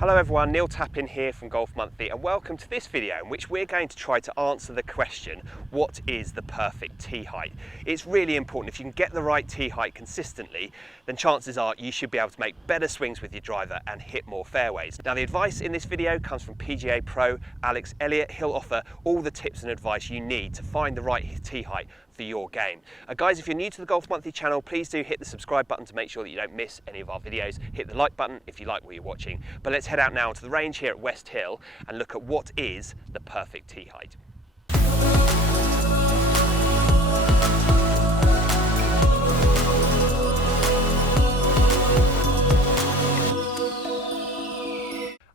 Hello everyone, Neil Tappin here from Golf Monthly, and welcome to this video in which we're going to try to answer the question, what is the perfect tee height? It's really important. If you can get the right tee height consistently, then chances are you should be able to make better swings with your driver and hit more fairways. Now the advice in this video comes from PGA Pro Alex Elliott. He'll offer all the tips and advice you need to find the right tee height for your game. Guys, if you're new to the Golf Monthly channel, please do hit the subscribe button to make sure that you don't miss any of our videos. Hit the like button if you like what you're watching. But let's head out now to the range here at West Hill and look at what is the perfect tee height.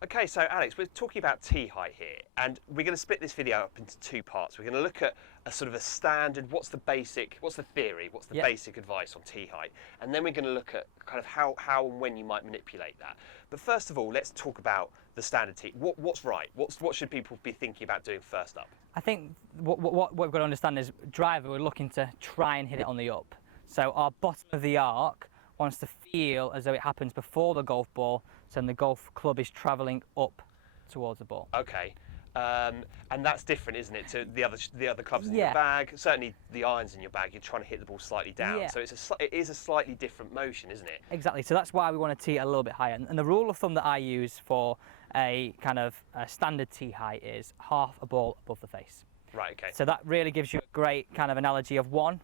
Okay, so Alex, we're talking about tee height here, and we're going to split this video up into two parts. We're going to look at a sort of a standard, what's the theory, what's the basic advice on tee height, and then we're going to look at kind of how and when you might manipulate that. But first of all, let's talk about the standard tee. What's right? What should people be thinking about doing first up? I think what we've got to understand is driver, we're looking to try and hit it on the up. So our bottom of the arc wants to feel as though it happens before the golf ball, so the golf club is travelling up towards the ball. Okay, and that's different, isn't it, to the other clubs in your bag? Certainly the irons in your bag, you're trying to hit the ball slightly down, so it is a slightly different motion, isn't it? Exactly, so that's why we want to tee it a little bit higher. And the rule of thumb that I use for a kind of a standard tee height is half a ball above the face. Right, okay. So that really gives you a great kind of analogy of one,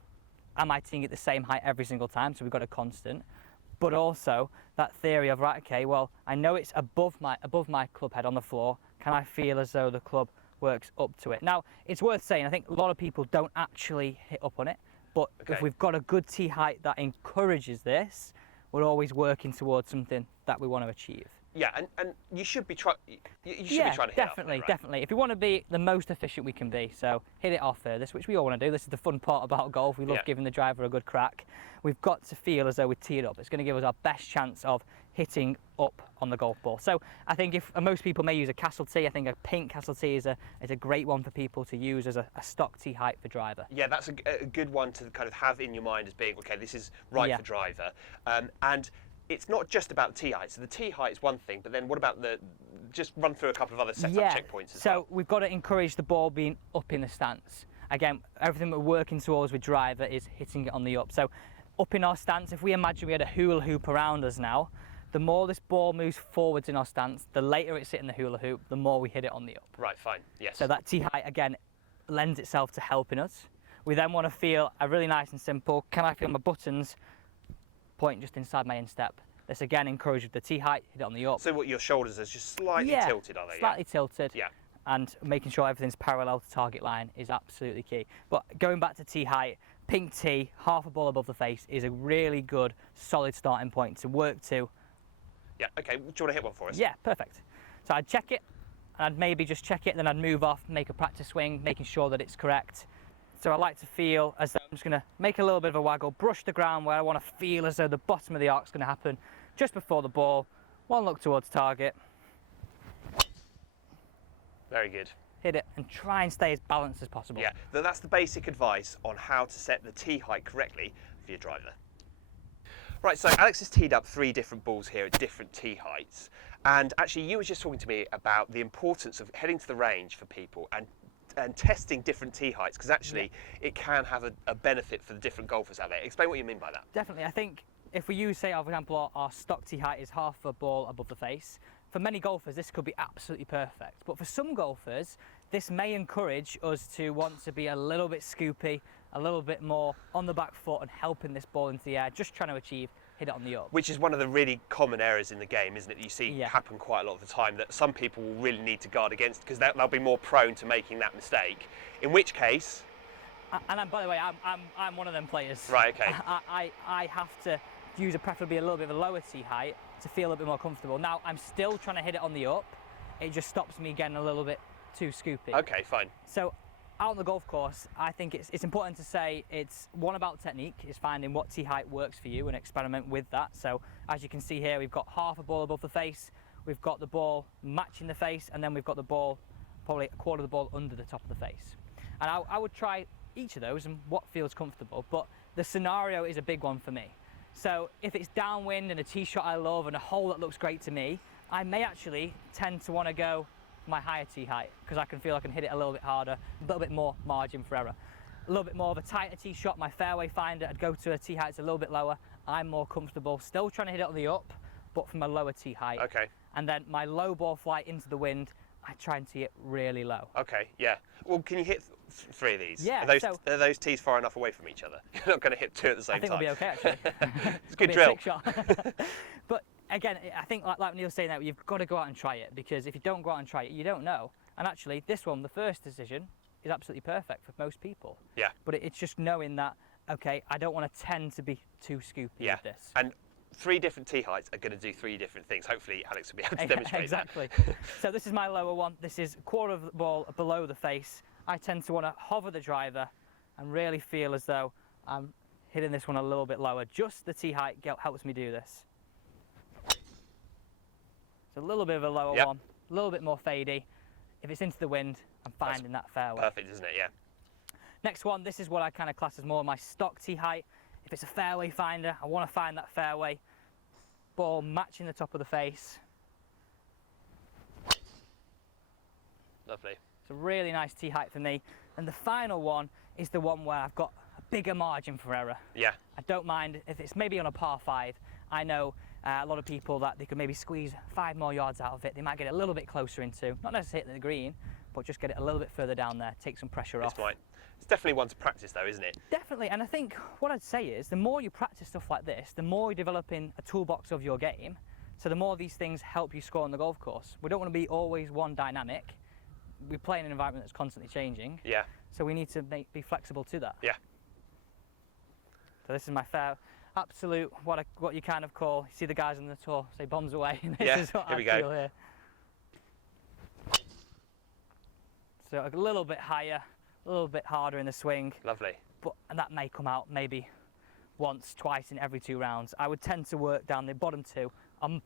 am I teeing it the same height every single time, so we've got a constant, but also that theory of, right, okay, well, I know it's above my club head on the floor, can I feel as though the club works up to it? Now, it's worth saying, I think a lot of people don't actually hit up on it, but if we've got a good tee height that encourages this, we're always working towards something that we want to achieve. Yeah, and you should be trying. You should be trying to hit definitely, right? Definitely. If we want to be the most efficient we can be, so hit it off furthest, which we all want to do. This is the fun part about golf. We love giving the driver a good crack. We've got to feel as though we tee it up. It's going to give us our best chance of hitting up on the golf ball. So I think if most people may use a castle tee, I think a pink castle tee is a great one for people to use as a stock tee height for driver. Yeah, that's a good one to kind of have in your mind as being, okay, this is right for driver, and it's not just about the tee height. So the tee height is one thing, but then what about just run through a couple of other setup checkpoints as well. So we've got to encourage the ball being up in the stance. Again, everything we're working towards with driver is hitting it on the up. So up in our stance, if we imagine we had a hula hoop around us now, the more this ball moves forwards in our stance, the later it's hitting the hula hoop, the more we hit it on the up. Right, fine, yes. So that tee height, again, lends itself to helping us. We then want to feel a really nice and simple, can I feel my buttons point just inside my instep? This again encourages the tee height, hit it on the up. So what, your shoulders are just slightly tilted, are they? Slightly tilted. Yeah. And making sure everything's parallel to target line is absolutely key. But going back to tee height, pink tee, half a ball above the face is a really good, solid starting point to work to. Yeah, okay, do you want to hit one for us? Yeah, perfect. So I'd check it, and I'd maybe just check it, then I'd move off, make a practice swing, making sure that it's correct. So I like to feel as though I'm just going to make a little bit of a waggle, brush the ground where I want to feel as though the bottom of the arc's going to happen just before the ball. One look towards target. Very good. Hit it and try and stay as balanced as possible. Yeah, that's the basic advice on how to set the tee height correctly for your driver. Right, so Alex has teed up 3 different balls here at different tee heights. And actually you were just talking to me about the importance of heading to the range for people and testing different tee heights, because actually it can have a benefit for the different golfers out there. Explain what you mean by that. Definitely. I think if we use, say, for example, our stock tee height is half a ball above the face, for many golfers this could be absolutely perfect. But for some golfers, this may encourage us to want to be a little bit scoopy, a little bit more on the back foot and helping this ball into the air, just trying to achieve hit it on the up. Which is one of the really common errors in the game, isn't it? You see happen quite a lot of the time, that some people will really need to guard against, because they'll be more prone to making that mistake. In which case... And by the way, I'm one of them players. Right, okay. I have to use preferably a little bit of a lower tee height to feel a bit more comfortable. Now, I'm still trying to hit it on the up. It just stops me getting a little bit too scoopy. Okay, fine. So out on the golf course, I think it's important to say it's one about technique, is finding what tee height works for you and experiment with that. So as you can see here, we've got half a ball above the face, we've got the ball matching the face, and then we've got the ball, probably a quarter of the ball under the top of the face. And I would try each of those and what feels comfortable, but the scenario is a big one for me. So if it's downwind and a tee shot I love and a hole that looks great to me, I may actually tend to want to go my higher tee height because I can feel I can hit it a little bit harder, a little bit more margin for error. A little bit more of a tighter tee shot, my fairway finder, I'd go to a tee height that's a little bit lower. I'm more comfortable, still trying to hit it on the up, but from a lower tee height. Okay. And then my low ball flight into the wind, I try and tee it really low. Okay, yeah. Well, can you hit 3 of these? Yeah. Are those tees far enough away from each other? You're not going to hit 2 at the same time. I think we'll be okay, actually. It's a good drill. But again, I think like Neil's saying that, you've got to go out and try it, because if you don't go out and try it, you don't know. And actually, this one, the first decision, is absolutely perfect for most people. Yeah. But it's just knowing that, okay, I don't want to tend to be too scoopy with this. And 3 different tee heights are going to do 3 different things. Hopefully Alex will be able to demonstrate exactly. that. So this is my lower one. This is a quarter of the ball below the face. I tend to want to hover the driver and really feel as though I'm hitting this one a little bit lower. Just the tee height helps me do this. It's a little bit of a lower one, a little bit more fadey. If it's into the wind, I'm finding that fairway. Perfect, isn't it? Yeah. Next one, this is what I kind of class as more my stock tee height. If it's a fairway finder, I want to find that fairway. Ball matching the top of the face. Lovely. It's a really nice tee height for me. And the final one is the one where I've got a bigger margin for error. Yeah. I don't mind if it's maybe on a par 5. I know a lot of people that they could maybe squeeze 5 more yards out of it. They might get it a little bit closer into, not necessarily hitting the green, but just get it a little bit further down there, take some pressure off. It's definitely one to practice though, isn't it? Definitely, and I think what I'd say is the more you practice stuff like this, the more you're developing a toolbox of your game, so the more these things help you score on the golf course. We don't want to be always one dynamic. We play in an environment that's constantly changing. Yeah. So we need to be flexible to that. Yeah. So this is my fair, absolute, what you kind of call, you see the guys on the tour say bombs away, and this is what I feel here. So a little bit higher, a little bit harder in the swing. Lovely. And that may come out maybe once, twice in every 2 rounds. I would tend to work down the bottom 2.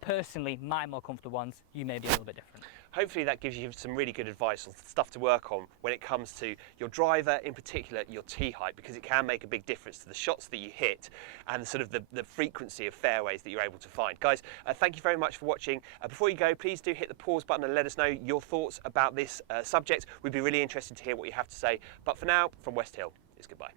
Personally, my more comfortable ones, you may be a little bit different. Hopefully that gives you some really good advice on stuff to work on when it comes to your driver, in particular your tee height, because it can make a big difference to the shots that you hit and sort of the frequency of fairways that you're able to find. Guys, thank you very much for watching. Before you go, please do hit the pause button and let us know your thoughts about this subject. We'd be really interested to hear what you have to say. But for now, from West Hill, it's goodbye.